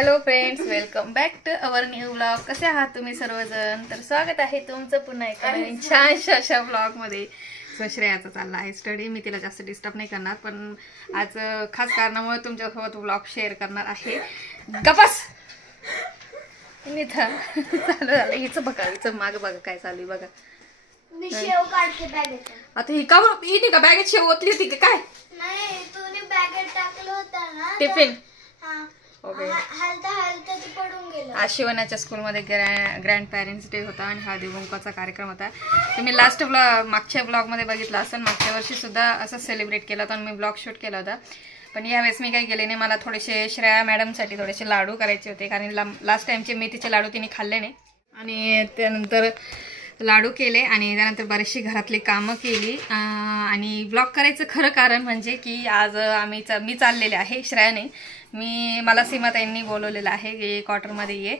Hello friends, welcome back to our new blog. कसे आहात तुम्ही सर्वजण? तर स्वागत आहे तुमचं पुन्हा एका छानशा अशा ब्लॉग मध्ये. श्रेयाचा चालला आहे स्टडी. मी तिला जास्त डिस्टर्ब नाही करणार, पण आज खास कारणामुळे तुमच्यासोबत ब्लॉग शेअर करणार आहे. गप्पस चालू झालं हिचं बघा, हिचं माग बघा काय चालू बघा. आता ही का बॅगेत शेव ओतली होती काय? नाही, तूने बॅगेत टाकलं होतं ना टिफिन. ओके. आज शिवण्याच्या स्कूलमध्ये ग्रँड पॅरेंट्स डे होता आणि हळदी कुंकवाचा कार्यक्रम होता. तुम्ही लास्ट मागच्या ब्लॉगमध्ये बघितला असेल. मागच्या वर्षी सुद्धा असं सेलिब्रेट केला होता आणि मी ब्लॉग शूट केला होता. पण यावेळेस मी काही केले नाही. मला थोडेसे श्रेया मॅडमसाठी थोडेसे लाडू करायचे होते, कारण लास्ट टाइमचे मेथीचे लाडू तिने खाल्ले नाही. आणि त्यानंतर लाडू केले आणि त्यानंतर बरीचशी घरातली कामं केली. आणि ब्लॉग करायचं खरं कारण म्हणजे की आज मी चाललेले आहे श्रेयाने. मला सीमाताईंनी बोलवलेलं आहे की क्वार्टरमध्ये ये,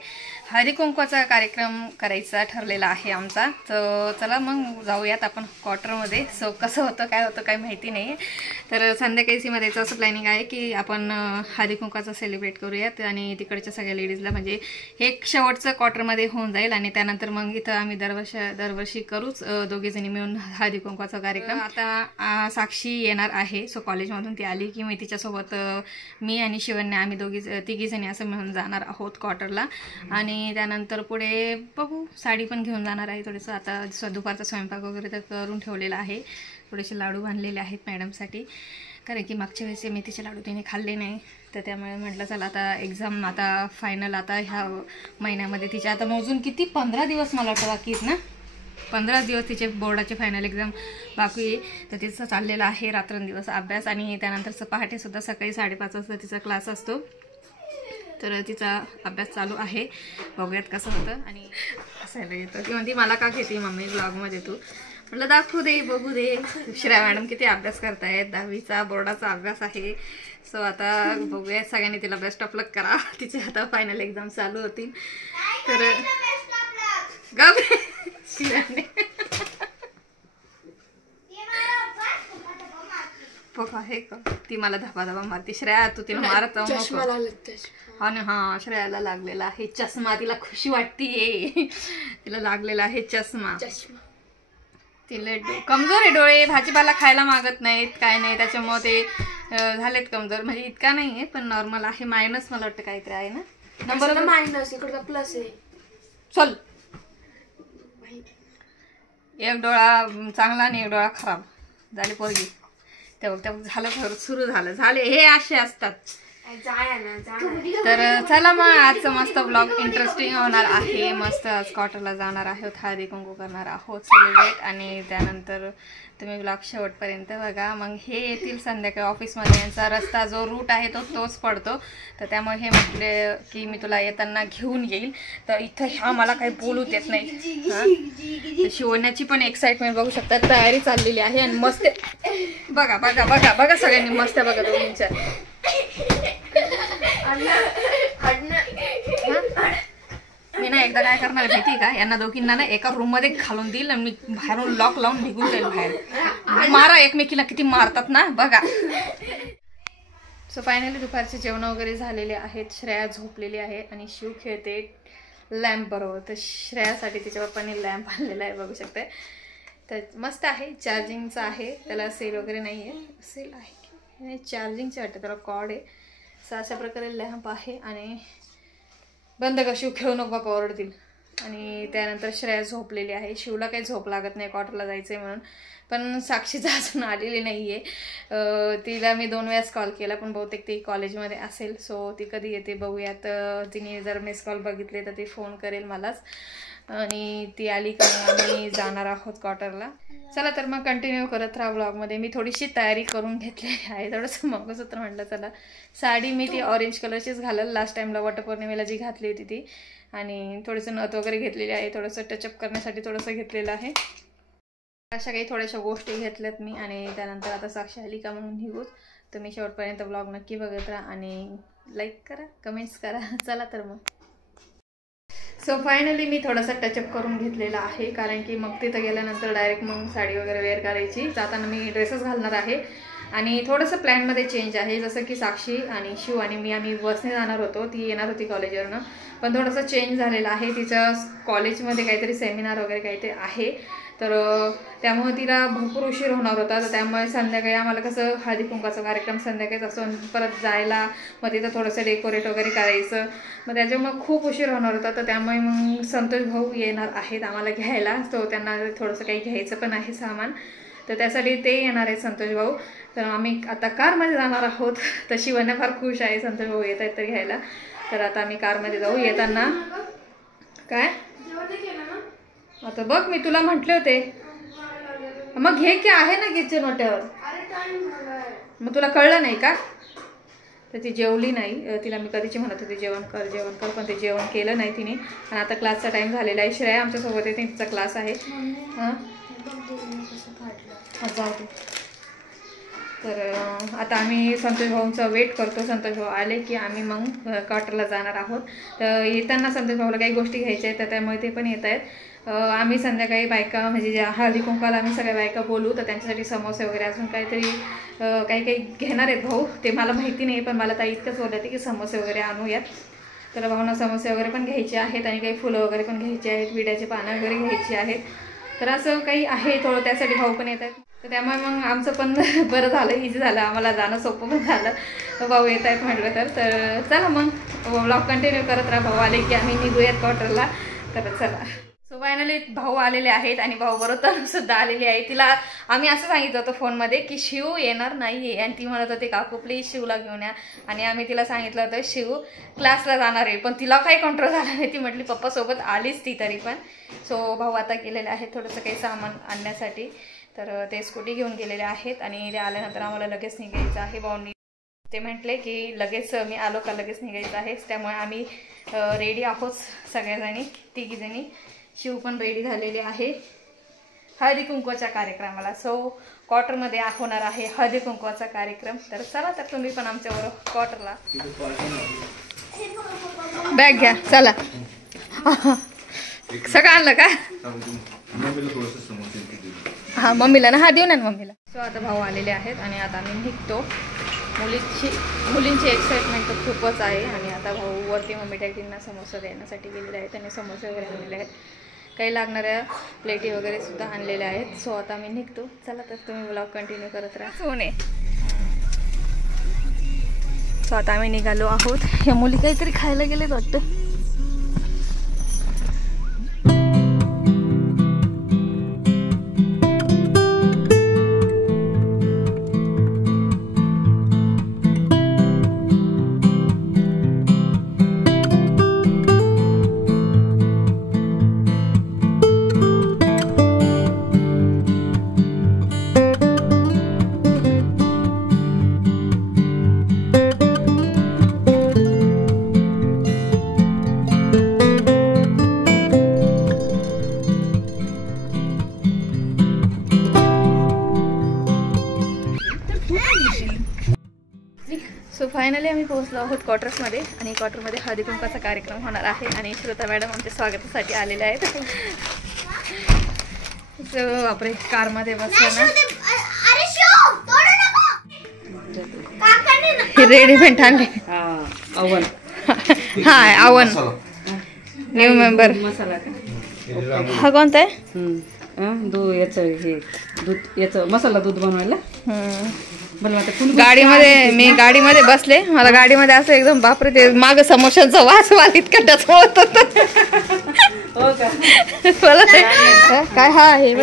हळदी कुंकवाचा कार्यक्रम करायचा ठरलेला आहे आमचा. तर चला मग जाऊयात आपण क्वार्टरमध्ये. सो कसं होतं काय होतं काही माहिती नाही. तर संध्याकाळी सीमाताईचं असं प्लॅनिंग आहे की आपण हळदी कुंकवाचा सेलिब्रेट करूयात आणि तिकडच्या सगळ्या लेडीजला म्हणजे हे एक शेवटचं क्वार्टरमध्ये होऊन जाईल. आणि त्यानंतर मग इथं आम्ही दरवर्षी करूच दोघीजणी मिळून हळदी कुंकवाचा कार्यक्रम. आता साक्षी येणार आहे. सो कॉलेजमधून ती आली की मी तिच्यासोबत मी आणि शिवन्या आम्ही तिघी जणी असं म्हणून जाणार आहोत क्वार्टरला. आणि त्यानंतर पुढे बघू, साडी पण घेऊन जाणार आहे थोडंसं. आता दुपारचा स्वयंपाक वगैरे तर करून ठेवलेला आहे. थोडेसे लाडू बांधलेले आहेत मॅडमसाठी, कारण की मागच्या वेळेस मेथीचे लाडू तिने खाल्ले नाही. तर त्यामुळे म्हटलं चला आता एक्झाम आता फायनल आता ह्या महिन्यामध्ये तिच्या आता मोजून किती 15 दिवस मला वाटतं बाकी आहेत ना. 15 दिवस तिचे बोर्डाचे फायनल एक्झाम बाकी आहे. तर तिचं चाललेलं आहे रात्रंदिवस अभ्यास. आणि त्यानंतरचं पहाटेसुद्धा सकाळी 5:30 वाजता तिचा क्लास असतो. तर तिचा अभ्यास चालू आहे. बघूयात कसं होतं. आणि असायला येतं ती म्हणते मला का घेते मम्मी ब्लॉगमध्ये तू. म्हटलं दाखवू दे, बघू दे श्रेया मॅडम किती अभ्यास करतायत. 10वीचा बोर्डाचा अभ्यास आहे. सो आता बघूया, सगळ्यांनी तिला बेस्ट ऑफ लक करा. तिचे आता फायनल एक्झाम चालू होतील. तर बघ आहे का ती मला धबा मारते. श्रेया तू तिला मारत जाऊ. आणि हा श्रेयाला लागलेला आहे चष्मा. तिला खुशी वाटतीये, तिला लागलेला आहे चष्मा. तिला कमजोर आहे डोळे, भाजीपाला खायला मागत नाहीत काय नाही, त्याच्यामुळे ते झालेत कमजोर. म्हणजे इतका नाहीये पण नॉर्मल आहे. मायनस मला वाटतं काहीतरी आहे ना. नंबर मायनस इकडचा प्लस आहे. चल, एक डोळा चांगला आणि एक डोळा खराब झाली पोरगी. तेव्हा झालं सुरू झाले हे असे असतात. तर चला मग आजचं मस्त ब्लॉग इंटरेस्टिंग होणार आहे. मस्त आज क्वार्टरला जाणार आहोत, हळदी कुंकू करणार आहोत सेलिब्रेट. आणि त्यानंतर तुम्ही ब्लॉग शेवटपर्यंत बघा. मग हे येतील संध्याकाळी ऑफिसमध्ये. यांचा रस्ता जो रूट आहे तोच पडतो. तर त्यामुळे हे म्हटले की मी तुला येताना घेऊन येईल. तर इथं ह्या मला काही बोलू देत नाही. शिवण्याची पण एक्साइटमेंट बघू शकता, तयारी चाललेली आहे. आणि मस्त बघा बघा बघा बघा सगळ्यांनी मस्त बघा दोघींच्या. मी ना एकदा काय करणार माहिती का, यांना दोघींना ना एका रूम मध्ये घालून देईल आणि मी बाहेरून लॉक लावून निघून जाईल बाहेर. मारा एकमेकीला, किती मारतात ना बघा. सो फायनली दुपारचे जेवण वगैरे झालेले आहेत. श्रेया झोपलेली आहे आणि शिव खेळते लॅम्प बरोबर. तर श्रेयासाठी तिच्या पप्पांनी लॅम्प आणलेला आहे बघू शकते. तर मस्त आहे, चार्जिंगचा आहे, त्याला सेल वगैरे नाही आहे. सेल आहे चार्जिंगचे वाटतं, त्याला कॉर्ड आहे. अशा प्रकारे लॅम्प आहे. आणि बंद कर शिव, खेळू नको बाबा ओरडतील. आणि त्यानंतर श्रेया झोपलेली आहे. शिवला काही झोप लागत नाही क्वार्टरला जायचं आहे म्हणून. पण साक्षीचा अजून आलेली नाही आहे. तिला मी 2 वेळाच कॉल केला, पण बहुतेक ती कॉलेजमध्ये असेल. सो ती कधी येते बघूयात. तिने जर मिस कॉल बघितले तर ती फोन करेल मलाच. आणि ती आली का आम्ही जाणार आहोत क्वार्टरला. चला तर मग कंटिन्यू करत राहा ब्लॉगमध्ये. मी थोडीशी तयारी करून घेतलेली आहे. थोडंसं मंगळसूत्र म्हटलं चला. साडी मी ती ऑरेंज कलरचीच घालेल, लास्ट टाईमला वटपौर्णिमेला जी घातली होती ती. आणि थोडंसं नथ वगैरे घेतलेली आहे, थोडंसं टचअप करण्यासाठी थोडंसं घेतलेलं आहे. अशा काही थोड्याशा गोष्टी घेतल्यात मी. आणि त्यानंतर आता साक्षी आली का म्हणून निघूच. तुम्ही शेवटपर्यंत ब्लॉग नक्की बघत राहा आणि लाईक करा, कमेंट्स करा. चला तर मग. सो फायनली मी थोडासा टचअप करून घेतलेला आहे, कारण की मग तिथं गेल्यानंतर डायरेक्ट मग साडी वगैरे वेअर करायची. जाताना मी ड्रेसेस घालणार आहे. आणि थोडंसं प्लॅनमध्ये चेंज आहे, जसं की साक्षी आणि शिव आणि मी आम्ही बसने जाणार होतो, ती येणार होती कॉलेजवरनं, पण थोडंसं चेंज झालेलं आहे. तिचं कॉलेजमध्ये काहीतरी सेमिनार वगैरे काहीतरी आहे, तर त्यामुळे तिला भरपूर उशीर होणार होता. तर त्यामुळे संध्याकाळी आम्हाला कसं हळदी कुंकाचा कार्यक्रम संध्याकाळीच असून परत जायला, मग तिथं थोडंसं डेकोरेट वगैरे करायचं, मग त्याच्यामुळे खूप उशीर होणार होता. तर त्यामुळे मग संतोष भाऊ येणार आहेत आम्हाला घ्यायला, तो त्यांना थोडंसं काही घ्यायचं पण आहे सामान, तर त्यासाठी ते येणार आहेत संतोष भाऊ. तर आम्ही आता कारमध्ये जाणार आहोत. तर शिवण्या फार खुश आहे संतोष भाऊ येत आहेत तर घ्यायला. तर आता आम्ही कारमध्ये जाऊ. येताना काय आता बघ, मी तुला म्हटले होते मग घे की, आहे ना किचन वाट्यावर. मग तुला कळलं नाही का? तर ती जेवली नाही, तिला मी कधीची म्हणत होती जेवण कर जेवण कर, पण ते जेवण केलं नाही तिने. आणि आता क्लासचा टाईम झालेला आहे. श्रेया आमच्यासोबत आहे, तिचा क्लास आहे. हां जाऊ दे. तर आता आम्ही संतोष भाऊंचं वेट करतो. संतोष भाऊ आले की आम्ही मग क्वार्टरला जाणार आहोत. तर येताना संतोष भाऊला काही गोष्टी घ्यायच्या आहेत, तर त्यामुळे ते पण येत आहेत. आम्ही संध्याकाळी बायका म्हणजे ज्या हळदी कुंकाला आम्ही सगळ्या बायका बोलू, तर त्यांच्यासाठी समोसे वगैरे अजून काहीतरी काही काही घेणार आहेत भाऊ, ते मला माहिती नाही, पण मला ताई इतकंच बोलले की समोसे वगैरे आणूयात. तर भाऊना समोसे वगैरे पण घ्यायचे आहेत आणि काही फुलं वगैरे पण घ्यायची आहेत, विड्याचे पानं वगैरे घ्यायची आहेत. तर असं काही आहे थोडं, त्यासाठी भाऊ पण येत आहेत. तर त्यामुळे मग आमचं पण बरं झालं, इझी झालं, आम्हाला जाणं सोपं पण झालं. भाऊ येत आहेत म्हटलं तर चला मग व्लॉग कंटिन्यू करत राहा. भाऊ आले की आम्ही निघूयात क्वार्टरला. तर चला. सो फायनली भाऊ आलेले आहेत आणि भाऊ बरोबर सुद्धा आलेली आहे. तिला आम्ही असं सांगितलं होतं फोनमध्ये की शिव येणार नाही आहे, आणि ती म्हणत होती काकू प्लीज शिवला घेऊन या. आणि आम्ही तिला सांगितलं होतं शिव क्लासला जाणार आहे, पण तिला काही कंट्रोल झाला नाही. ती म्हटली पप्पासोबत आलीच ती तरी पण. सो भाऊ आता गेलेले आहेत थोडंसं काही सामान आणण्यासाठी, तर ते स्कूटी घेऊन गेलेले आहेत. आणि ते आल्यानंतर आम्हाला लगेच निघायचं आहे. भाऊंनी ते म्हटले की लगेच मी आलो का लगेच निघायचं आहे, त्यामुळे आम्ही रेडी आहोत सगळ्याजणी, तिघीजणी. शिव पण रेडी झालेले आहे हळदी कुंकवाच्या कार्यक्रमाला. सो क्वार्टरमध्ये होणार आहे हळदी कुंकवाचा कार्यक्रम. तर चला, तर तुम्ही पण आमच्याबरोबर क्वार्टरला. बॅग घ्या चला. सगळं आणलं का? हां मम्मीला ना, हा देऊ ना मम्मीला. सो आता भाऊ आलेले आहेत आणि आता आम्ही निघतो. मुलींची एक्साइटमेंट तर खूपच आहे. आणि आता भाऊ वरती मम्मी डॅडींना समोसा देण्यासाठी गेलेले आहेत, त्यांनी समोसे वगैरे आणलेले आहेत, काही लागणाऱ्या प्लेटी वगैरे सुद्धा आणलेल्या आहेत. सो आता आम्ही निघतो. चला, तर तुम्ही व्लॉग कंटिन्यू करत राहा. सोने. सो आता आम्ही निघालो आहोत. ह्या मुली काहीतरी खायला गेलेत वाटतं. सो फायनली आम्ही पोहोचलो आहोत क्वार्टर्समध्ये. आणि क्वार्टरमध्ये हळदी कुंकाचा कार्यक्रम होणार आहे आणि श्रोता मॅडम आमच्या स्वागतासाठी आलेल्या आहेत. सो आपले कारमध्ये बसलो ना, रेडीमेड आणले. हा अवन न्यू मेंबर. हा कोणता आहे? दूध याचं मसाला दूध बनवायला. गाडीमध्ये मी गाडीमध्ये बसले, मला गाडीमध्ये असं एकदम बापरे ते माग समोशांचा वास मला इतका टचवत होता. काय हा हे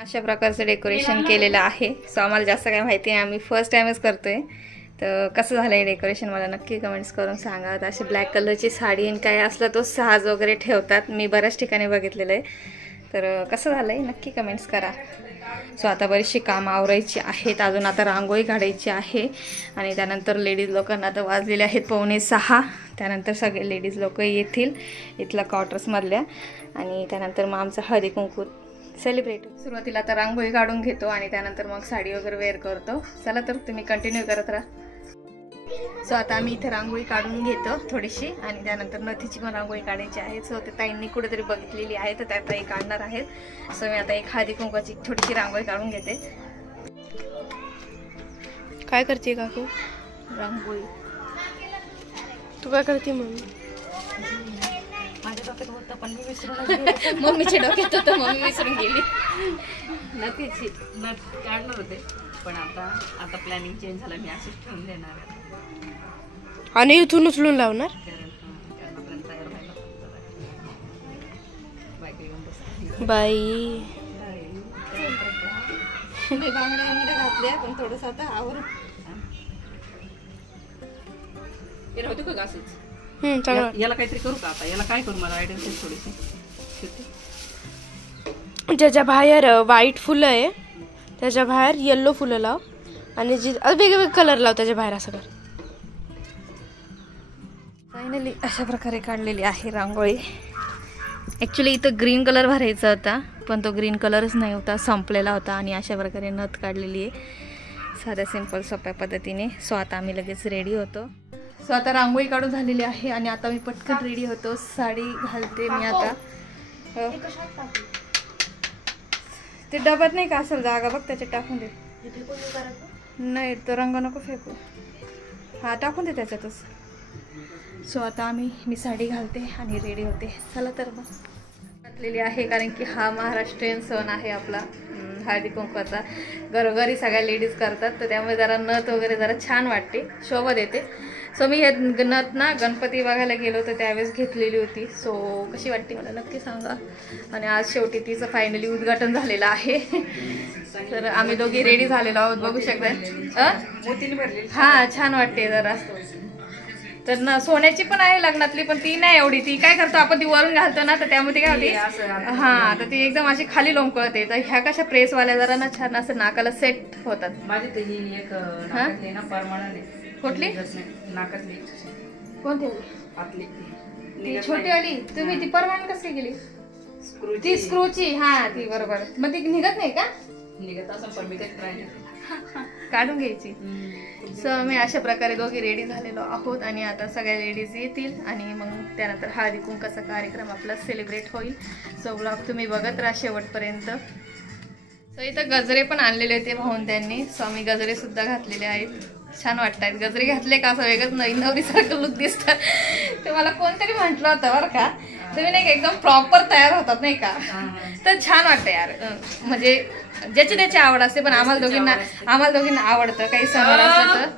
अशा प्रकारचं डेकोरेशन केलेलं आहे. सो आम्हाला जास्त काही माहिती नाही, आम्ही फर्स्ट टाइमच करतोय. तर कसं झालं आहे डेकोरेशन मला नक्की कमेंट्स करून सांगा. अशी ब्लॅक कलरची साडी आणि काय असलं तो साज वगैरे ठेवतात, मी बऱ्याच ठिकाणी बघितलेलं आहे. तर कसं झालं आहे नक्की कमेंट्स करा. सो आता बरीचशी कामं आवरायची आहेत, अजून आता रांगोळी काढायची आहे. आणि त्यानंतर लेडीज लोकांना आता वाजलेले आहेत 5:45. त्यानंतर सगळे लेडीज लोक येतील इथल्या क्वार्टर्समधल्या. आणि त्यानंतर मग आमचं हळदी कुंकू सेलिब्रेट. सुरुवातीला आता रांगोळी काढून घेतो आणि त्यानंतर मग साडी वगैरे वेअर करतो. चला, तर तुम्ही कंटिन्यू करत राहा. सो आता आम्ही इथे रांगोळी काढून घेतो थोडीशी, आणि त्यानंतर नथीची पण रांगोळी काढायची आहे. सो ते ताईंनी कुठेतरी बघितलेली आहे, तर त्या ताई काढणार आहेत. सो मी आता एक हळदी कुंकवाची छोटीशी रांगोळी काढून घेते. काय करते काकू? रांगोळी. तू काय करते मम्मी? माझ्या डोक्यात होतं पण मी विसरून मम्मीच्या डोक्यात होतं, मम्मी विसरून गेली. नथीची नथ काढणार होते पण आता प्लॅनिंग चेंज झालं. मी अशीच ठेवून देणार आहे. आणि इथून उचलून लावणार? कारण तयार व्हायला बाईक येऊन बसते. बाई मी बांगड्या घातल्या पण थोडंसं आता आवरून. हे राहते का घासेच? चांगलं. याला काहीतरी करू का आता? याला काय करू? मला आयडिया दे थोडीशी. ज्याच्या बाहेर व्हाईट फुलं आहे त्याच्या बाहेर येल्लो फुलं लाव आणि जी वेगवेगळे कलर लाव त्याच्या बाहेर. असं कर. फायनली अशा प्रकारे काढलेली आहे रांगोळी. ॲक्च्युली इथं ग्रीन कलर भरायचा होता पण तो ग्रीन कलरच नाही होता, संपलेला होता. आणि अशा प्रकारे नथ काढलेली आहे साध्या सिंपल सोप्या पद्धतीने. सो आता आम्ही लगेच रेडी होतो. सो आता रांगोळी काढून झालेली आहे आणि आता मी पटकन रेडी होतो. साडी घालते मी आता. ते डब्यात नाही का असेल जागा बघ त्याच्यात टाकून दे. नाही तो रंग नको फेकू. हा टाकून दे त्याच्यातच. सो आता मी साडी घालते आणि रेडी होते. चला तर मग घातलेली आहे कारण की हा महाराष्ट्रीयन सण आहे आपला हळदी कुंकवाचा. घरोघरी सगळ्या लेडीज करतात तर त्यामुळे जरा नथ वगैरे जरा छान वाटते, शोभा देते. सो मी हे नथ ना गणपती बघायला गेलो होतो त्यावेळेस घेतलेली होती. सो कशी वाटते मला नक्की सांगा. आणि आज शेवटी तिचं फायनली उद्घाटन झालेलं आहे. तर आम्ही दोघी रेडी झालेलो आहोत बघू शकता. हां छान वाटते जरा. तर ना सोन्याची पण आहे लग्नातली पण ती नाही एवढी. ती काय करतो आपण ती वरून घालतो ना तर त्यामुळे ती काय होती हां तर ती एकदम अशी खाली लोंबकळते. तर ह्या कशा प्रेसवाल्या जरा ना छान असं नाकाला सेट होतात. माझी तर ही एक नाकातली ना परमानंट. कुठली नाकातली? कोणती? आतली ती छोटी वाली. तुम्ही ती परमानंट कशी केली? ती स्क्रूची. हा ती बरोबर. मग ती निघत नाही का? निघत असं पण मी काही ट्राय काढून घ्यायची. सो आम्ही अशा प्रकारे दोघी रेडी झालेलो आहोत आणि आता सगळ्या लेडीज येतील आणि मग त्यानंतर हळदी कुंकाचा कार्यक्रम आपला सेलिब्रेट होईल. सो ब्लॉग तुम्ही बघत राहा शेवटपर्यंत. सो इथं गजरे पण आणलेले होते भाऊन त्यांनी. सो आम्ही गजरे सुद्धा घातलेले आहेत. छान वाटतात गजरे घातले का असं वेगळंच नवरीसारखं लुक दिसतं. ते मला कोणतरी म्हटलं होतं बरं का तुम्ही नाही का एकदम प्रॉपर तयार होतात नाही का तर छान वाटतं यार. म्हणजे ज्याची त्याची आवड असते पण आम्हाला दोघींना आवडतं. काही सणवार असलं तर.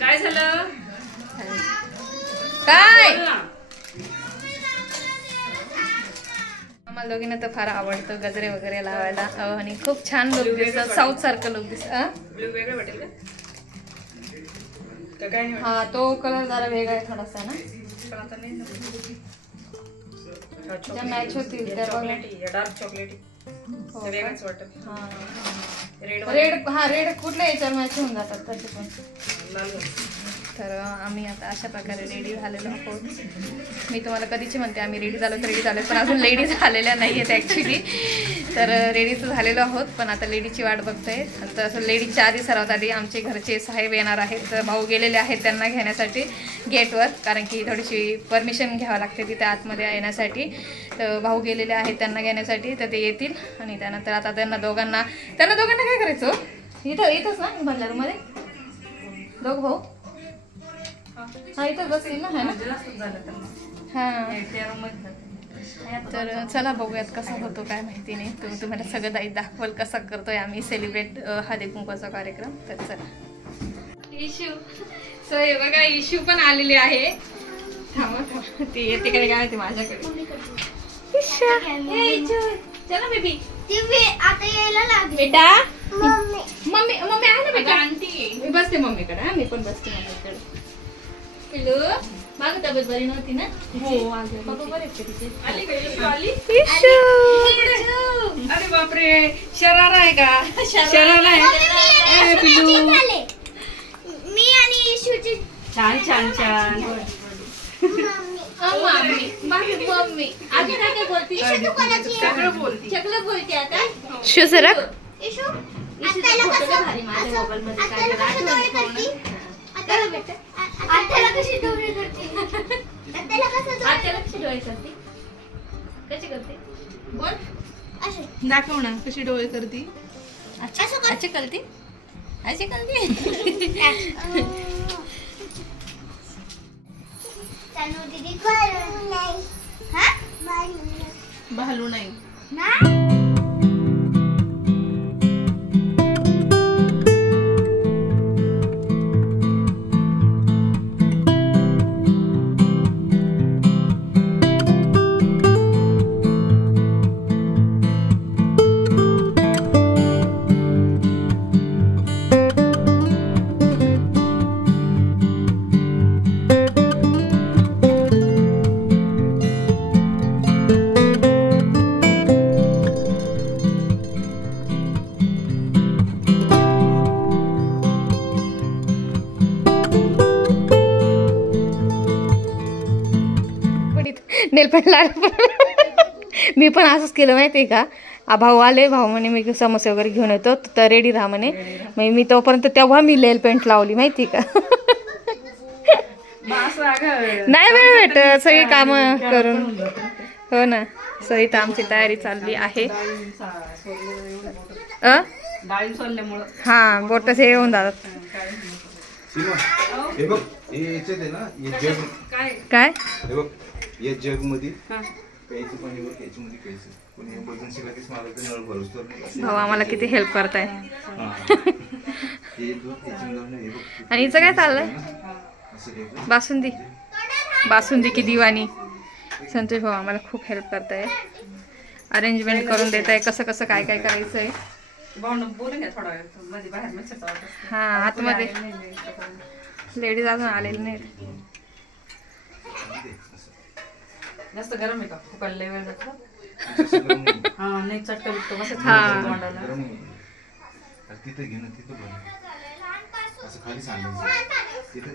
काय झालं काय आम्हाला दोघींना तर फार आवडतं गजरे वगैरे लावायला. आणि खूप छान लुक दिसतं, साऊथ सारखं लुक दिसतं. ब्लू वेगळं वाटेल का काय? हा तो कलर जरा वेगळा आहे थोडासा ना. पण आता नाही त्या मॅच होतील त्या चॉकलेटी डार्क चॉकलेटी वेगळंच वाटत. रेड. हा रेड कुठल्या याच्यावर मॅच होऊन जातात तसे पण. लाल. तर आम्ही आता अशा प्रकारे रेडी झालेलो आहोत. मी तुम्हाला कधीची म्हणते आम्ही रेडी झालो पण अजून लेडीज झालेल्या नाही आहेत ॲक्च्युली. तर रेडीच झालेलो आहोत पण आता लेडीची वाट बघतोय. तर असं लेडीजच्या आधी सर्वात आधी आमचे घरचे साहेब येणार आहेत. तर भाऊ गेलेले आहेत त्यांना घेण्यासाठी गेटवर कारण की थोडीशी परमिशन घ्यावं लागते तिथे आतमध्ये येण्यासाठी. तर भाऊ गेलेले आहेत त्यांना घेण्यासाठी. तर ते येतील आणि त्यानंतर आता त्यांना दोघांना काय करायचं इथंच ना भरल्या रूममध्ये दोघ भाऊ. हा इथंच बसतील ना. हां तर चला बघूयात कसा होतो काय माहिती नाही. तुम्हाला सगळं दाखवाल कसा करतोय आम्ही सेलिब्रेट हळदी कुंकवाचा कार्यक्रम. तर चला इशू. सो हे बघा इशू पण आलेली आहे. थांबा ती येते काय माहिती माझ्याकडे. चला बेबी आता यायला लागेल बेटा. मम्मी आहे ना बेटा. आंटी मी बसते मम्मीकडे. हा मी पण बसते मम्मीकडे. हॅलो मागं तब्येत बरी नव्हती ना? हो पप्पा बरे तिथे. अरे बापरे शरारा आहे का? शरारा आहे पिलू. मी आणि इशूची छान छान छान. मम्मी आधी काय बोलती? सगळं बोलती. चकलं बोलते आता. शू सरक. इशू भारी माझ्या मोबाईल मध्ये काय आठवण. आत्याला कशी डोळे करते? आत्याला कशी डोळे करते? कशी करते बोल. असे दाखव ना कशी डोळे करते. अच्छा करते. अशी भालू नाही नेल पेंट मी पण असंच केलं माहितीये का. भाऊ आले, भाऊ म्हणे मी समोसे वगैरे घेऊन येतो तर रेडी राहा म्हणे. मग मी तोपर्यंत तेव्हा मी नेल पेंट लावली माहिती का. नाही वेळ भेटत सगळी कामं करून. हो ना, सगळी तर आमची तयारी चालली आहे. हा बोटच हे येऊन जातात. काय या जग मध्ये प्यायचं पाणी वर प्यायचं मध्ये प्यायचं. पण इमर्जन्सी लगेच मला ते नळ भरूच तर भाऊ आम्हाला किती हेल्प करताय. आणि हिचं काय चाललंय. बासुंदी बासुंदी की दिवाणी. संतोष भाऊ आम्हाला खूप हेल्प करताय, अरेंजमेंट करून देत आहे कसं कसं काय काय करायचंय. हा आतमध्ये लेडीज अजून आलेली नाहीत. जास्त गरम आहे का फुकायला वेळ जातो. हा नाही चटका बिटका बस तिथे घेणं तिथं असं खाली सांगायचं तिथे.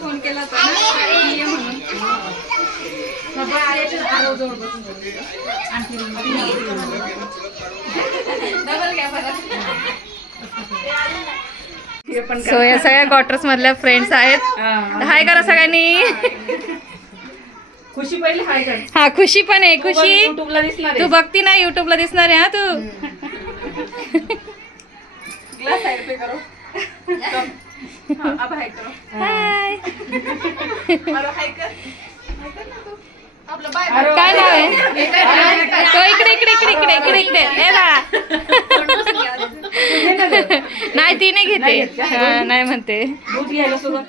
फोन केला सो या सगळ्या क्वार्टर्स मधल्या फ्रेंड्स आहेत. हाय करा सगळ्यांनी. खुशी पहिले हाय कर. हा खुशी पण आहे. खुशी युट्यूबला दिसणार तू बघती ना, युट्यूबला दिसणार आहे. हा तू ग्लास साइड पे करो. अब हाय करो. हाय हाय कर. काय नाव आहे. तो इकडे इकडे इकडे इकडे इकडे इकडे ए बाळा. नाही ती नाही घेते. नाही म्हणते. दूध घ्यायला सोबत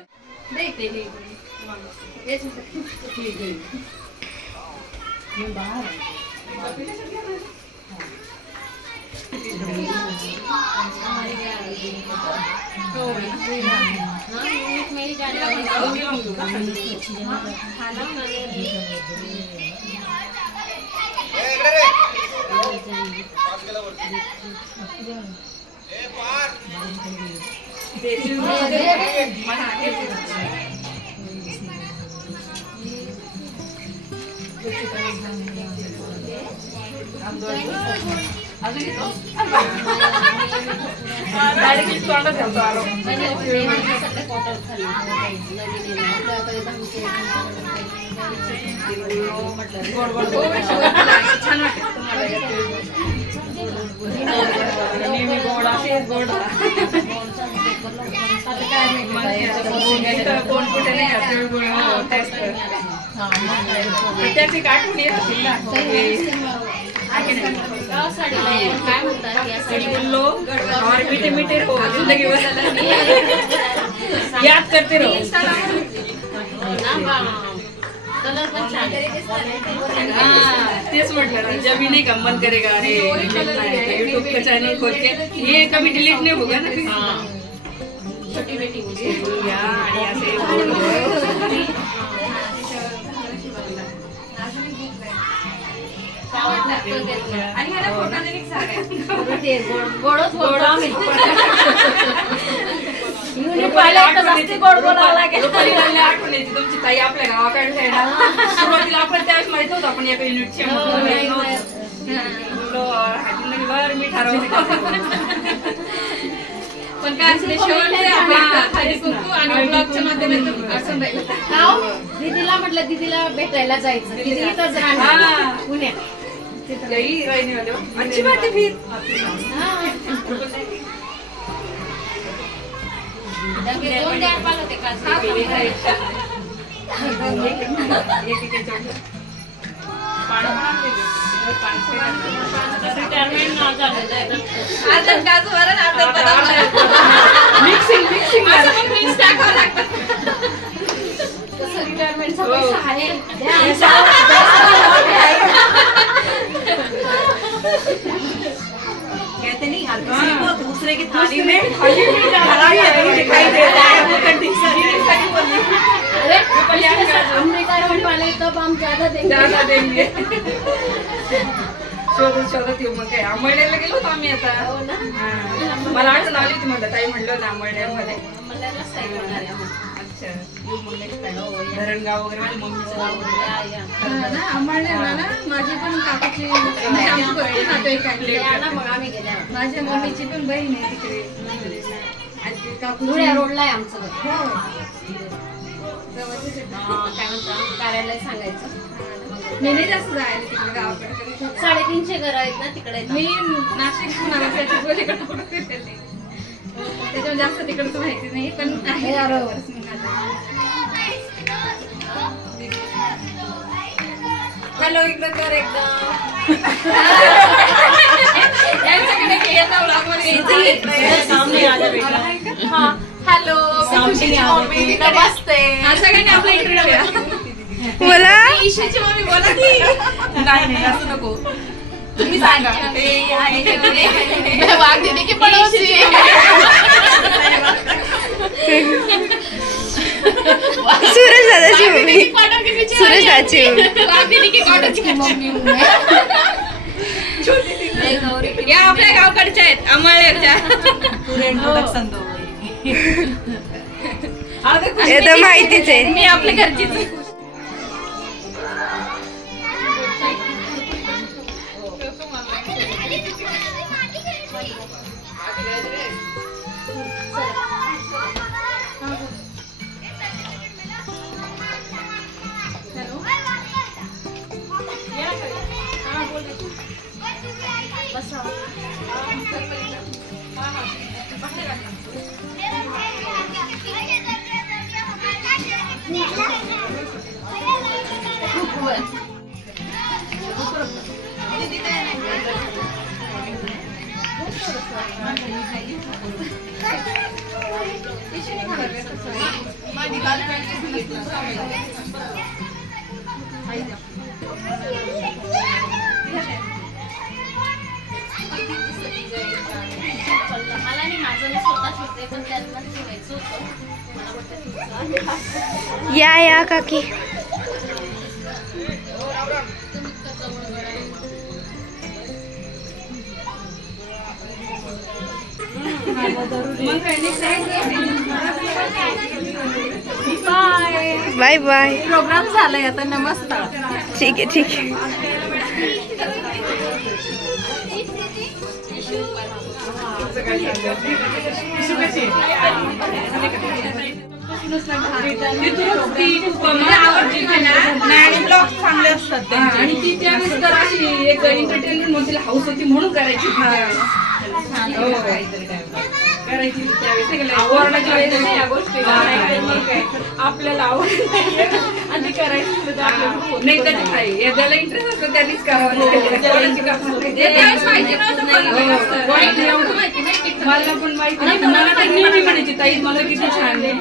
त्याची आठवण येत असेल ना. काय म्हणतात लो और मीठे मीठे हो जिंदगी याद करते रहो. तेच म्हटलं जब भी नहीं मन करेगा अरे यूट्यूब का चैनल खोल के ये कभी डिलीट नहीं होगा ना. छोटी बेटी मुझे आणि असे आणि मला फोटो देणे गोडच गोड आम्ही आठवण येते तुमची ताई आपल्या गावाकडे सुरुवातीला आपण त्यावेळेस माहित होतं आपण एका युनिटची बोललो हाजीनगर मी ठरवलं. पण काय असले शेवटचे हळदी कुंकू आणि ब्लॉगच्या माध्यमातून असं राहिलं. दीदीला म्हटलं दीदीला भेटायला जायचं. दीदी इथंच राहणार पुण्यात. अच्छी बात है फिर. दोन द्यायला पाहिलं होते का मिक्स टाकावं लागतं. रिटायरमेंटचा पैसा आहे कहते नहीं हर किसी को दूसरे की थाली में दिखाई देता है वो कंडीशन अरे हम रिटायरमेंट वाले तब हम ज्यादा देंगे. शोधत येऊ. मग काय आंबळण्याला गेलो होतो आम्ही आता. मला आठवण आली होती म्हटलं ताई म्हणलं होतं आंबळण्यामध्ये. अच्छा धरणगाव वगैरे माझ्या मम्मीचं गाव वगैरे अंबाळनेरला ना माझी पण काकाची म्हणजे आमची बहीण नातेवाईक आहे. मग आम्ही गेल्या माझ्या मम्मीची पण बहीण आहे तिकडे. धुळ्या रोडला आहे आमचं घर. काय म्हणतो कार्यालय सांगायचं. मी नाही जास्त जायला तिकडे गावाकडे. 350 घर आहेत ना तिकडे. मी नाशिक त्याच्यामुळे जास्त तिकडचं माहिती नाही पण आहे. हॅलो इकडे कर एकदम. सामने आ जा बेटा. हॅलो सगळ्यांनी आपला इंटरव्ह्यू घ्या. बोला ईशाची मम्मी बोला की नाही असं नको. तुम्ही सांगा. वाघ की पडोसी सूरज दादाची मम्मी. सूरज दादाची मम्मी. या आपल्या गावकडच्या आहेत अंबाळनेरच्या. हे तर माहितीच आहे. मी आपल्या घरचीच. या काकी. Bye bye. प्रोग्राम झालाय आता. नमस्कार. ठीक आहे ठीक आहे. ब्लॉग चांगले असतात आणि ती त्यावेळेस तर अशी एक एंटरटेनमेंट म्हणून तिला हाऊस होती म्हणून करायची. करायची त्यावेळेस आवडण्याच्या वेळेस नाही या गोष्टी आपल्याला आवड आणि ती करायची नाही. कधी नाही ज्याला इंटरेस्ट असतो त्यांनीच करावं. मला पण माहिती नाही. मला तर नेहमी म्हणायची ताई मला किती छान आहे.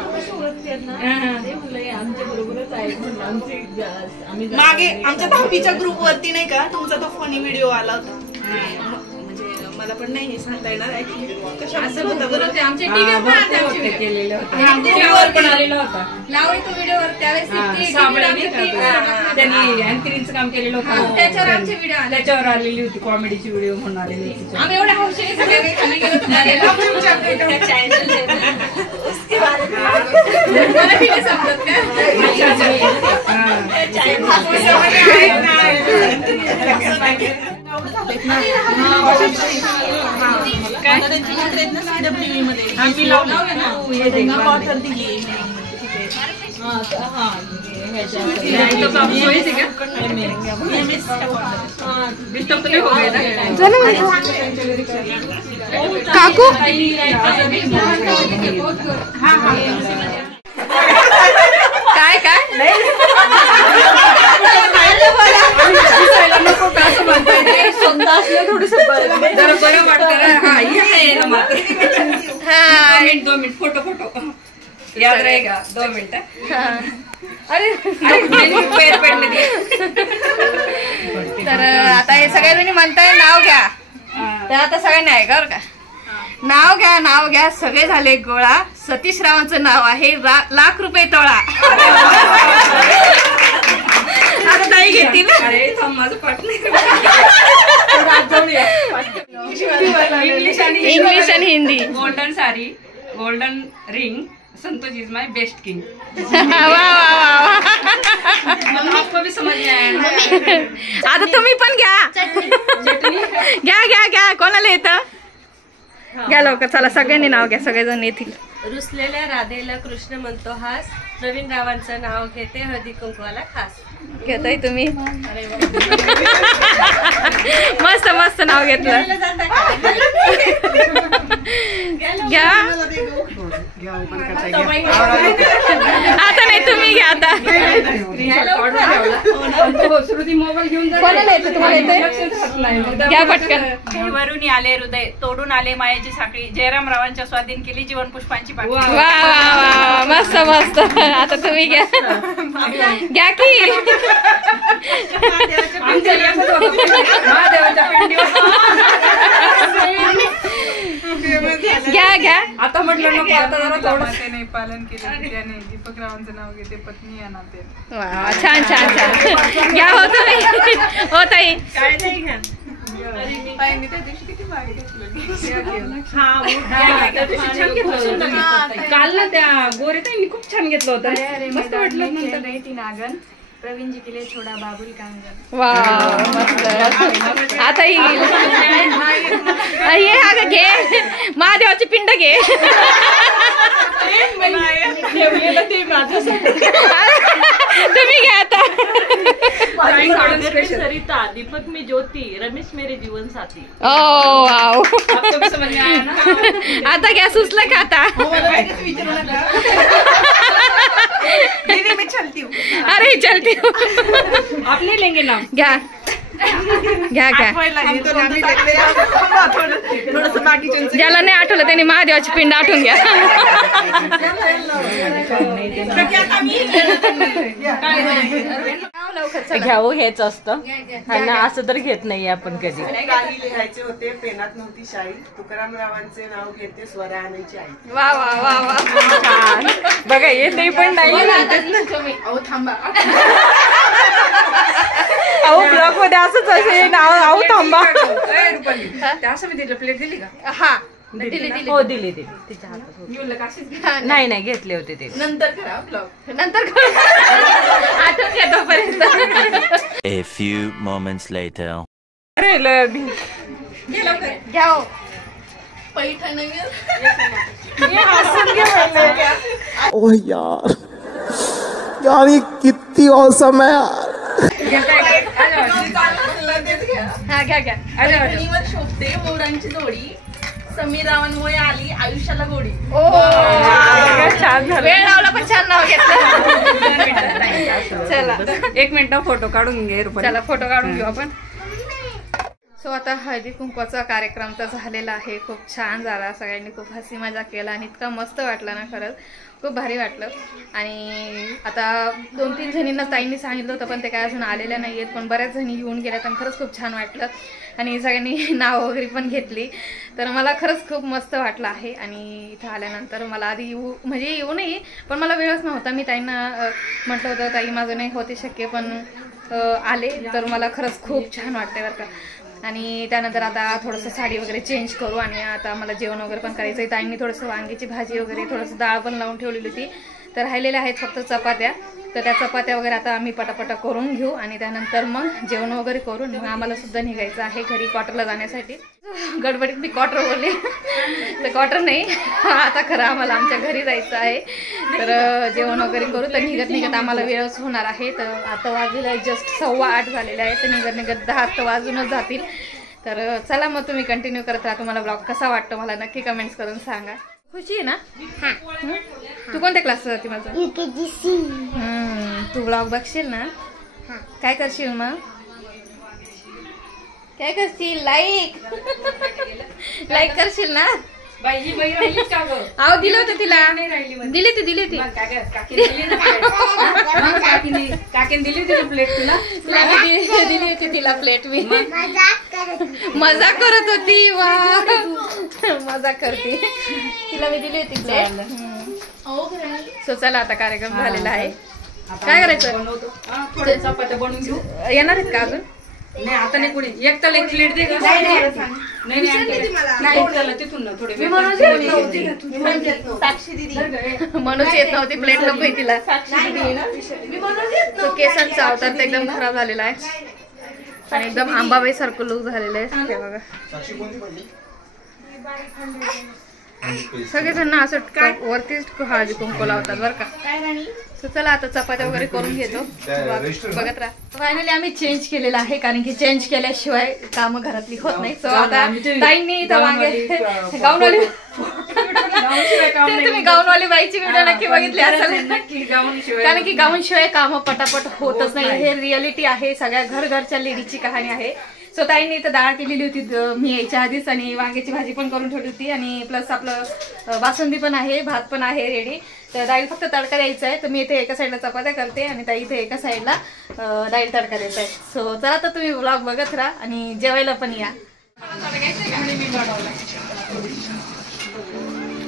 मागे आमच्या 10वीच्या ग्रुप वरती नाही का तुमचा तो फनी व्हिडिओ आला होता. म्हणजे मला पण नाही हे सांगता येणार ऍक्च्युली कशाबद्दल होता बरं. आमच्या टीव्हीवर केलेलं होतं पण आलेला होता. लावली तो व्हिडिओवर त्यावेळेस त्यांनी अँकरिंगचं काम केलेलं होतं. त्याच्यावर आमचे व्हिडिओ आले. त्याच्यावर आलेली होती कॉमेडीची व्हिडिओ म्हणून आलेली होती. आम्ही एवढ्या हौशीने सगळे खाली गेलो होतो. मला बी नाही समजत का? आहेत ना काय त्यांची मित्र आहेत ना CWE मध्ये आम्ही लावलं ऑफर दिली काकू काय काय जरा बरं वाटतं. हा 2 मिनिट फोटो याद रहेगा 2 मिनिट. अरे पैर पडले. तर आता हे सगळ्यांनी म्हणताय नाव घ्या, तर आता सगळ्यांनी आहे का नाव घ्या सगळे झाले गोळा. सतीश रावांचं नाव आहे लाख रुपये तोळा. आता ताई घेतील. अरे माझं पाठ इंग्लिश आणि Hindi. Golden sari, golden ring, Santosh is my best king. आपको भी समझ में आया. आता तुम्ही पण घ्या कोणाला येतं घ्या लवकर. चला सगळ्यांनी नाव घ्या, सगळेजण येतील. रुसलेल्या राधेला कृष्ण म्हणतो हास, प्रवीण रावांचं नाव घेते हळदी कुंकवाला खास. घेताय तुम्ही मस्त नाव घेतलं. घ्या आता नाही तुम्ही घ्या. आता श्रुती मोबाईल घेऊन कोणाला येतं तुम्हाला येतं घ्या पटकन. वरून आले हृदय, तोडून आले मायाची साखळी, जयराम रावांच्या स्वाधीन केली जीवन पुष्पांची पाकळी. वा मस्त. आता तुम्ही घ्या की घ्या. आता म्हटलं नको, आता जरा थोडं त्याने पालन केले त्याने दीपक रावांचं नाव घेते पत्नी या नात्याने. वा छान घ्या. हो तुम्ही हो ताई काय नाही घ्या. ताईंनी त्या दिवशी किती मागे घेतलं. काल ना त्या गोरेताईंनी खूप छान घेतलं होतं. मस्त वाटलं. नंतर ती नागन प्रवीण जी केले छोडा बाबुल कांगन. वा मस्त. आता ही हा घे महादेवाची पिंड घे. तुम्ही घ्या आता. सरिता, दीपक मी ज्योती, रमेश मेरे जीवन साथी. ओ वाव. आता घ्या सुचलं का आता. विचारू नका. मैं चलती हूँ. अरे चलती हूँ. आप नहीं लेंगे नाम. घ्या थोडंसं बाकीच्यांचं ज्याला नाही आठवलं त्यांनी महादेवाची पिंड आठवून घ्या. घ्यावं हेच असतं ना, असं तर घेत नाही आपण कधी. काही लिहायचे होते, पेनात नव्हती शाई, तुकाराम रावांचे नाव घेते स्वरा आणायची आई. वा बघा येते पण नाही. अहो थांबा. अहो ब्लॉग मध्ये असंच असे नाव. अहो थांबा. त्या समितीला प्लेट दिली का. हा हो दिली तिच्या हातात. नाही घेतले होते ते. नंतर करा ब्लॉग. नंतर आठवून घ्या तोपर्यंत. A few moments later. घ्या हो. पैठण ओह यार ये कितनी औसम है यार. हा घ्या पैठणीवर शोभते मोरांची जोडी, समीर रावांमुळे आली आयुष्याला गोडी. ओ छान. वेळ लावला पण छान नाव घेतलं. चला 1 मिनिट फोटो काढून घे. चला फोटो काढून घेऊ आपण. सो आता हळदी कुंकवाचा कार्यक्रम तर झालेला आहे. खूप छान झाला. सगळ्यांनी खूप हसी मजा केला आणि इतका मस्त वाटला ना, खरंच खूप भारी वाटलं. आणि आता 2-3 जणींना ताईंनी सांगितलं होतं पण ते काय अजून आलेल्या नाही आहेत, पण बऱ्याच जणी येऊन गेल्यात आणि खरंच खूप छान वाटलं. आणि सगळ्यांनी नाव वगैरे पण घेतली, तर मला खरंच खूप मस्त वाटलं आहे. आणि इथं आल्यानंतर मला आधी येऊ नाही, पण मला वेळच नव्हता. मी ताईंना म्हटलं होतं ताई माझं नाही होते शक्य, पण आले, तर मला खरंच खूप छान वाटतंय बरं का. आणि त्यानंतर आता थोडंसं साडी वगैरे चेंज करू आणि आता मला जेवण वगैरे पण करायचं आहे. ताईंनी थोडंसं वांग्याची भाजी वगैरे थोडंसं डाळ पण लावून ठेवलेली होती, तर राहिलेल्या आहेत फक्त चपात्या. तर त्या चपात्या वगैरे आता आम्ही पटापटा करून घेऊ आणि त्यानंतर मग जेवण वगैरे करून मग आम्हाला सुद्धा निघायचं आहे घरी क्वार्टरला जाण्यासाठी. गडबडीत मी क्वार्टर बोलले तर क्वार्टर नाही, आता खरं आम्हाला आमच्या घरी जायचं आहे. तर जेवण वगैरे करू. तर निघत आम्हाला वेळच होणार आहे. तर आता वाजलेलं आहे जस्ट 7:15 झालेलं आहे. तर निघत 10 तर वाजूनच जातील. तर चला मग तुम्ही कंटिन्यू करत राहा. तुम्हाला ब्लॉग कसा वाटतो मला नक्की कमेंट्स करून सांगा. खुशी आहे ना? तू कोणत्या क्लासला जाते माझं? तू ब्लॉग बघशील ना? काय करशील मग? काय करशील? लाईक करशील ना? दिलं होतं तिला. दिली होती काकीने दिली होती प्लेट तुला. दिली होती तिला प्लेट. मी मजाक करत होती. वा मजाक करते. तिला मी दिली होती प्लेट. सो चला आता कार्यक्रम झालेला आहे. काय करायचं? थोड्या चपात्या बनवून घेऊ. येणार आहेत का अजून? नाही आता नाही कोणी. एक तर एक प्लेट दे. नाही तिथून ना थोडे मनोज येत नव्हती प्लेट नको तिला. तो केसांचा अवतार तर एकदम खराब झालेला आहे आणि एकदम आंबाबाई सारखं लुक झालेलं आहे. ते बघा सगळेजण असं वरतीच हळदी कुंकू लावतात बरं का. तर चला आता चपात्या वगैरे करून घेतो. बघत राहा. फायनली आम्ही चेंज केलेलं आहे कारण की चेंज केल्याशिवाय कामं घरातली होत नाही. सो आता ताईंनी इथं मागे गाऊनवाली तुम्ही गाऊनवाली बाईची व्हिडिओ नक्की बघितली असेल कारण की गाऊन शिवाय कामं पटापट होतच नाही. हे रिअलिटी आहे. सगळ्या घरच्या लेडीजची कहाणी आहे. सो ताईंनी इथं डाळ केलेली होती मी यायच्या आधीच आणि वांग्याची भाजी पण करून ठेवली होती आणि प्लस आपलं बासुंदी पण आहे, भात पण आहे रेडी. तर डाळी फक्त तडका द्यायचा आहे. तर मी इथे एका साईडला चपात्या करते आणि ताई इथे एका साईडला डाळी तडका देत आहे. सो चला तर तुम्ही व्लॉग बघत राहा आणि जेवायला पण या.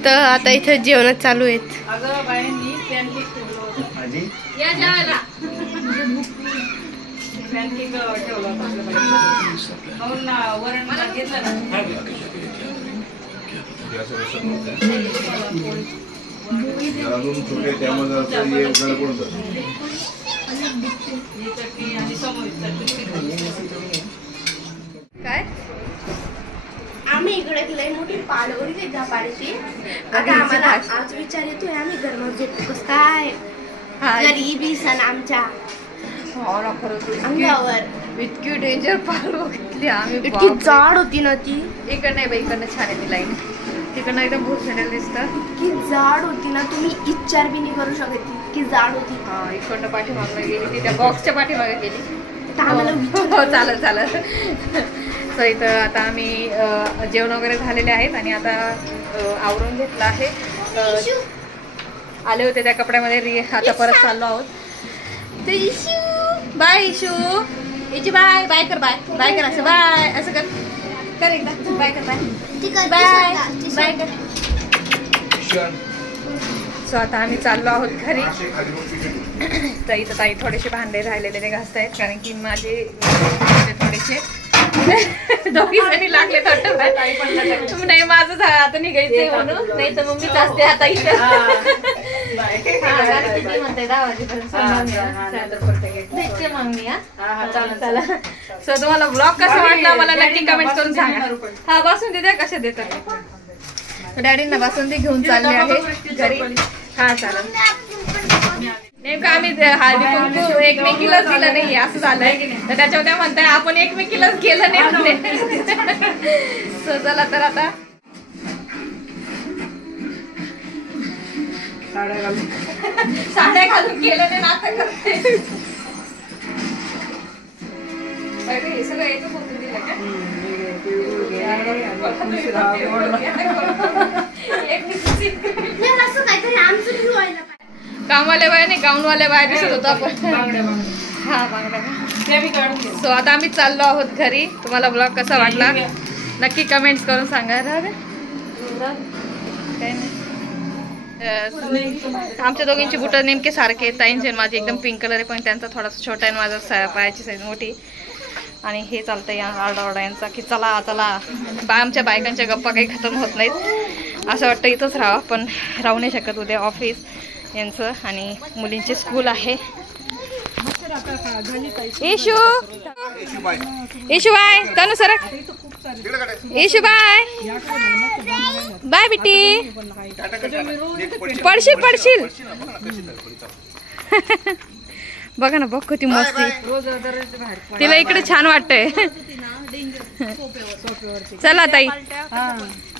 तर आता इथं जेवण चालू आहेत. अगं बायांनी पॅनकेक या जेवायला. पॅनकेक ठेवला होता वरण मला घेतलं ना. काय आम्ही इकडे लई मोठी पाडवरी आहे त्या पाडीची. आता आम्हाला आज विचार येतोय आम्ही घरमध्ये झोपतो कसं काय. गरीबी सण आमच्या अंगावर इतकी डेंजर पार बघितली आम्ही. इतकी जाड होती ना ती. इकडनं नाही बाई, इकडनं छान आहे ती लाईन. तिकडनं एकदम भूत सेंडल दिसतं. इतकी जाड होती ना तुम्ही विचार बी नाही करू शकत. इतकी जाड होती. हा इकडनं पाठीमागला गेली ती त्या बॉक्सच्या पाठीमागे गेली. आम्हाला चालत. सो इथं आता आम्ही जेवण वगैरे झालेले आहेत आणि आता आवरून घेतलं आहे. आले होते त्या कपड्यामध्ये आता परत चाललो आहोत. ते इशू बाय. इशू इची बाय. बाय कर. बाय कर. असं बाय असं कर एकदा. बाय कर. बाय कर. सो आता आम्ही चाललो आहोत घरी. तर इथं ताई थोडेसे भांडे राहिलेले ते घासतायत कारण की माझे थोडेसे दोघीसाठी लागले. नाही माझं आता निघायचंय म्हणून. नाही तर मग मीच असते आता इथे. किती म्हणताय 10 वाजेपर्यंत मग मी. चला. सो तुम्हाला ब्लॉग कसा वाटला मला नक्की कमेंट करून सांगा. हा बासुंदी द्या कशा देतात. डॅडींना बासुंदी घेऊन चालले आहे घरी. हा चालेल. नेमकं आम्ही हळदी कुंकू एकमेकीलाच दिलं नाही असं झालंय. तर त्याच्यावर त्या म्हणताय आपण एकमेकीलाच केलं नाही म्हणते. सो चला तर आता साड्या घालून केलं नाही आता करते. सगळं याच होतं दिलं का. कामवाल्या बाया नाही गाऊनवाल्या बाया दिसत होता आपण. हा बांगड्या. सो आता आम्ही चाललो आहोत घरी. तुम्हाला ब्लॉग कसा वाटला नक्की कमेंट्स करून सांगा. काय नाही आमच्या दोघींची बुटं नेमके सारखे आहेत. ताईंचे माझी एकदम पिंक कलर आहे पण त्यांचा थोडासा छोटा आहे. माझा पायाची साईज मोठी. आणि हे चालतं या आरडाओरडा यांचा की चला चला. आमच्या बायकांच्या गप्पा काही खतम होत नाहीत. असं वाटतं इथंच राहावं पण राहू नाही शकत. उद्या ऑफिस यांचं आणि मुलींची स्कूल आहे. Ishu Ishu bye Tanu sir Ishu bye bye बिटी पडशील पडशील बघा ना बघ किती मस्ती तिला इकडे छान वाटतंय चला ताई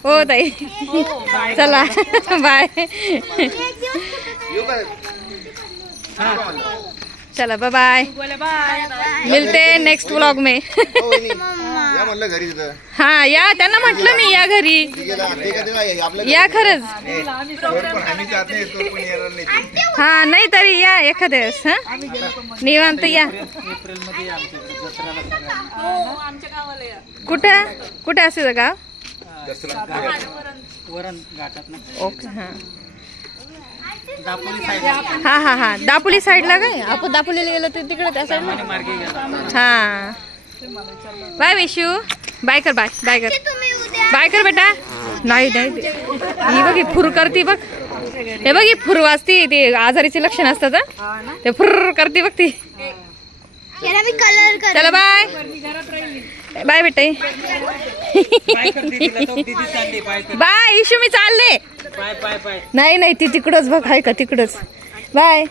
हो ताई चला बाय चला बाय बाय मिलते नेक्स्ट व्लॉग में हाँ या त्यांना म्हटलं मी या घरी या खरंच हा नाही तरी या एखाद्या वेळेस हा निवांत या कुठं कुठे असेल गाव ओके हा हा हा दापोली साईडला काय आपण दापोलीला गेलो ते तिकडे त्या साईडला हा बाय विशू बाय कर बाय बाय कर बाय कर बेटा नाही नाही ही बघ ही फुर करती बघ हे बघ ही फुर वाजती ते आजारीचे लक्षण असतात ते फुर करते बघ ती चला बाय बाय बेटा बाय इशू मी चालले नाही नाही ती तिकडच बघ आहे का तिकडच बाय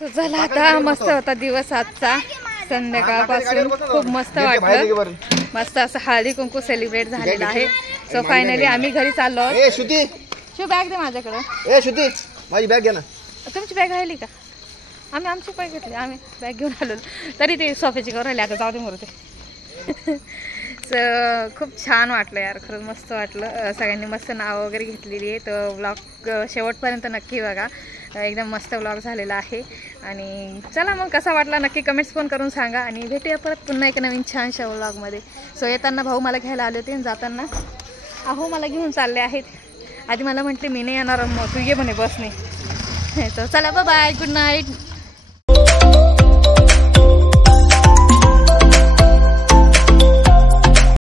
चला आता मस्त होता दिवस आजचा संध्याकाळपासून खूप मस्त वाटलं मस्त असं हळदी कुंकू सेलिब्रेट झालेलं आहे सो फायनली आम्ही घरी चाललो आहोत शिव बॅग दे माझ्याकडं श्रुती माझी बॅग घे ना तुमची बॅग राहिली का आम्ही आमची बॅग घेतली आम्ही बॅग घेऊन आलो तरी ते सोफ्याची कवर राहिली आता जाऊ दे मरते खूप छान वाटलं यार खरंच मस्त वाटलं सगळ्यांनी मस्त नाव वगैरे घेतलेली आहे तर व्लॉग शेवटपर्यंत नक्की बघा एकदम मस्त व्लॉग झालेला आहे आणि चला मग कसा वाटला नक्की कमेंट्स पण करून सांगा आणि भेटूया परत पुन्हा एक नवीन छानशा व्लॉगमध्ये सो येताना भाऊ मला घ्यायला आले होते आणि जाताना अहो मला घेऊन चालले आहेत आधी मला म्हटले मी नाही येणार मग तू ये म्हणे बसने तर चला बाय गुड नाईट